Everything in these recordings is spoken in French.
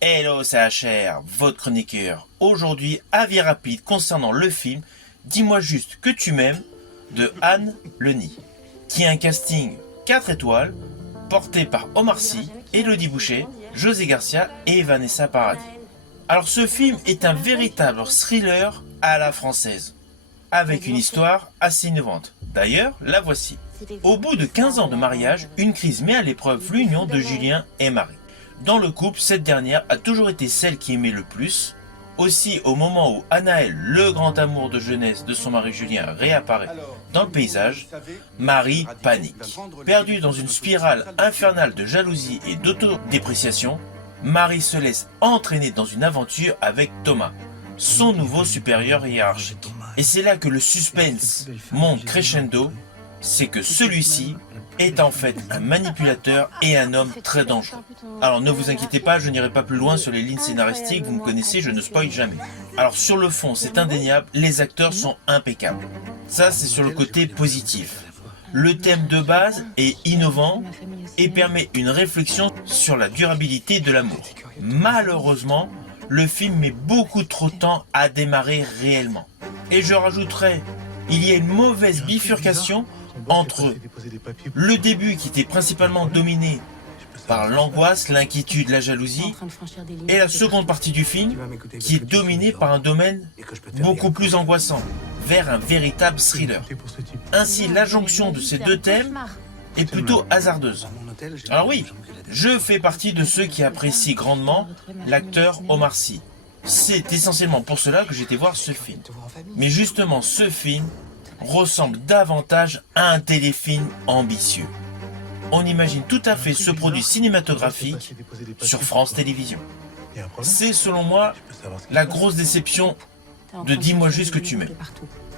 Hello, c'est HR, votre chroniqueur. Aujourd'hui, avis rapide concernant le film Dis-moi juste que tu m'aimes de Anne Lenny, qui a un casting 4 étoiles porté par Omar Sy, Élodie Boucher, José Garcia et Vanessa Paradis. Alors ce film est un véritable thriller à la française, avec une histoire assez innovante. D'ailleurs, la voici. Au bout de 15 ans de mariage, une crise met à l'épreuve l'union de Julien et Marie. Dans le couple, cette dernière a toujours été celle qui aimait le plus. Aussi, au moment où Anaël, le grand amour de jeunesse de son mari Julien, réapparaît dans le paysage, Marie panique. Perdue dans une spirale infernale de jalousie et d'autodépréciation, Marie se laisse entraîner dans une aventure avec Thomas, son nouveau supérieur hiérarchique. Et c'est là que le suspense monte crescendo, c'est que celui-ci est en fait un manipulateur et un homme très dangereux. Alors ne vous inquiétez pas, je n'irai pas plus loin sur les lignes scénaristiques, vous me connaissez, je ne spoil jamais. Alors sur le fond, c'est indéniable, les acteurs sont impeccables. Ça, c'est sur le côté positif. Le thème de base est innovant et permet une réflexion sur la durabilité de l'amour. Malheureusement, le film met beaucoup trop de temps à démarrer réellement. Et je rajouterais, il y a une mauvaise bifurcation entre le début qui était principalement dominé par l'angoisse, l'inquiétude, la jalousie, et la seconde partie du film qui est dominée par un domaine beaucoup plus angoissant, vers un véritable thriller. Ainsi, l'adjonction de ces deux thèmes est plutôt hasardeuse. Alors oui, je fais partie de ceux qui apprécient grandement l'acteur Omar Sy. C'est essentiellement pour cela que j'ai été voir ce film. Mais justement, ce film ressemble davantage à un téléfilm ambitieux. On imagine tout à fait ce produit cinématographique sur France Télévisions. C'est selon moi la grosse déception de Dis-moi juste que tu m'aimes.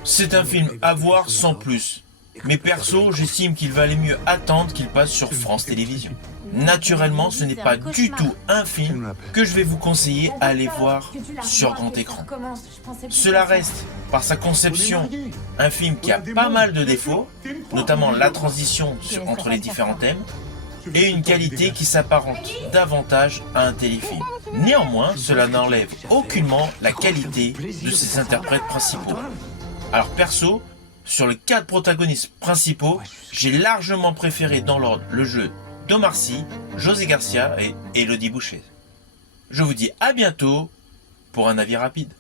C'est un film à voir sans plus. Mais perso, j'estime qu'il valait mieux attendre qu'il passe sur France Télévisions. Naturellement, ce n'est pas du tout un film que je vais vous conseiller à aller voir sur grand écran. Cela reste, par sa conception, un film qui a pas mal de défauts, notamment la transition entre les différents thèmes, et une qualité qui s'apparente davantage à un téléfilm. Néanmoins, cela n'enlève aucunement la qualité de ses interprètes principaux. Alors perso, sur les 4 protagonistes principaux, j'ai largement préféré dans l'ordre le jeu d'Omar Sy, José Garcia et Élodie Boucher. Je vous dis à bientôt pour un avis rapide.